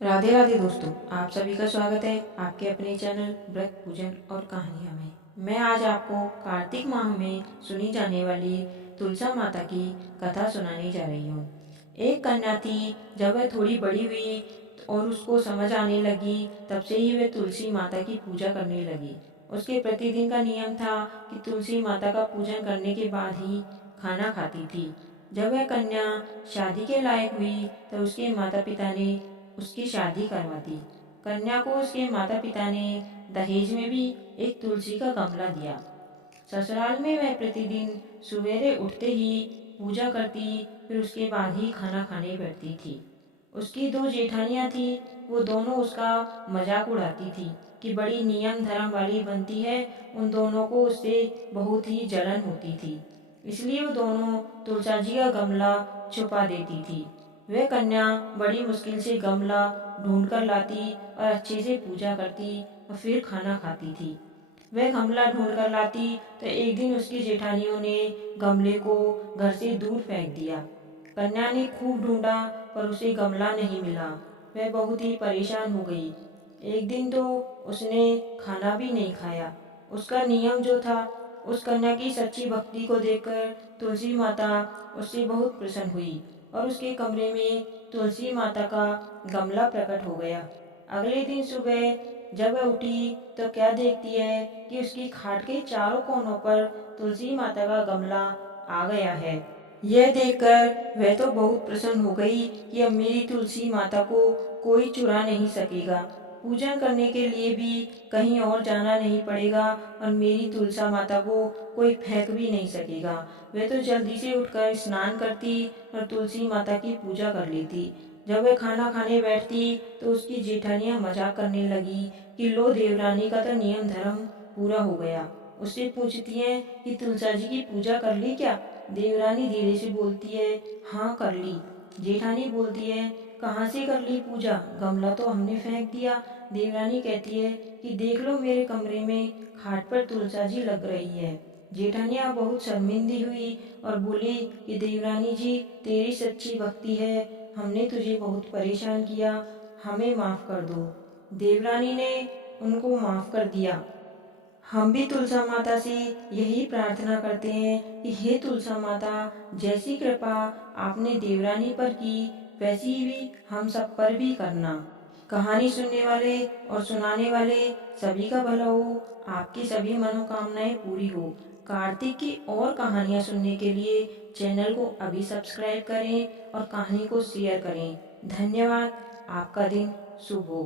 राधे राधे दोस्तों, आप सभी का स्वागत है आपके अपने चैनल व्रत पूजन और कहानियाँ में। मैं आज आपको कार्तिक माह में सुनी जाने वाली तुलसा माता की कथा सुनाने जा रही हूँ। एक कन्या थी। जब वह थोड़ी बड़ी हुई और उसको समझ आने लगी, तब से ही वह तुलसी माता की पूजा करने लगी। उसके प्रतिदिन का नियम था कि तुलसी माता का पूजन करने के बाद ही खाना खाती थी। जब वह कन्या शादी के लायक हुई तो उसके माता पिता ने उसकी शादी करवा दी। कन्या को उसके माता पिता ने दहेज में भी एक तुलसी का गमला दिया। ससुराल में वह प्रतिदिन सवेरे उठते ही पूजा करती, फिर उसके बाद ही खाना खाने बैठती थी। उसकी दो जेठानियां थी। वो दोनों उसका मजाक उड़ाती थी कि बड़ी नियम धर्म वाली बनती है। उन दोनों को उससे बहुत ही जलन होती थी, इसलिए वो दोनों तुलसा जी का गमला छुपा देती थी। वह कन्या बड़ी मुश्किल से गमला ढूंढ कर लाती और अच्छे से पूजा करती और फिर खाना खाती थी। वह गमला ढूंढ कर लाती तो एक दिन उसकी जेठानियों ने गमले को घर से दूर फेंक दिया। कन्या ने खूब ढूंढा पर उसे गमला नहीं मिला। वह बहुत ही परेशान हो गई। एक दिन तो उसने खाना भी नहीं खाया। उसका नियम जो था, उस कन्या की सच्ची भक्ति को देखकर तुलसी माता उससे बहुत प्रसन्न हुई और उसके कमरे में तुलसी माता का गमला प्रकट हो गया। अगले दिन सुबह जब वह उठी तो क्या देखती है कि उसकी खाट के चारों कोनों पर तुलसी माता का गमला आ गया है। यह देखकर वह तो बहुत प्रसन्न हो गई कि अब मेरी तुलसी माता को कोई चुरा नहीं सकेगा। पूजन करने के लिए भी कहीं और जाना नहीं पड़ेगा और मेरी तुलसा माता को कोई फेंक भी नहीं सकेगा। वह तो जल्दी से उठकर स्नान करती और तुलसी माता की पूजा कर लेती। जब वह खाना खाने बैठती तो उसकी जेठानियां मजाक करने लगी कि लो, देवरानी का तो नियम धर्म पूरा हो गया। उससे पूछती हैं कि तुलसा जी की पूजा कर ली क्या? देवरानी धीरे से बोलती है, हाँ कर ली। जेठानी बोलती है, कहाँ से कर ली पूजा? गमला तो हमने फेंक दिया। देवरानी कहती है कि देख लो, मेरे कमरे में खाट पर तुलसा जी लग रही है। जेठानियाँ बहुत शर्मिंदी हुई और बोली कि देवरानी जी, तेरी सच्ची भक्ति है, हमने तुझे बहुत परेशान किया, हमें माफ कर दो। देवरानी ने उनको माफ कर दिया। हम भी तुलसा माता से यही प्रार्थना करते हैं कि हे तुलसा माता, जैसी कृपा आपने देवरानी पर की, वैसी भी हम सब पर भी करना। कहानी सुनने वाले और सुनाने वाले सभी का भला हो, आपकी सभी मनोकामनाएं पूरी हो। कार्तिक की और कहानियां सुनने के लिए चैनल को अभी सब्सक्राइब करें और कहानी को शेयर करें। धन्यवाद। आपका दिन शुभ हो।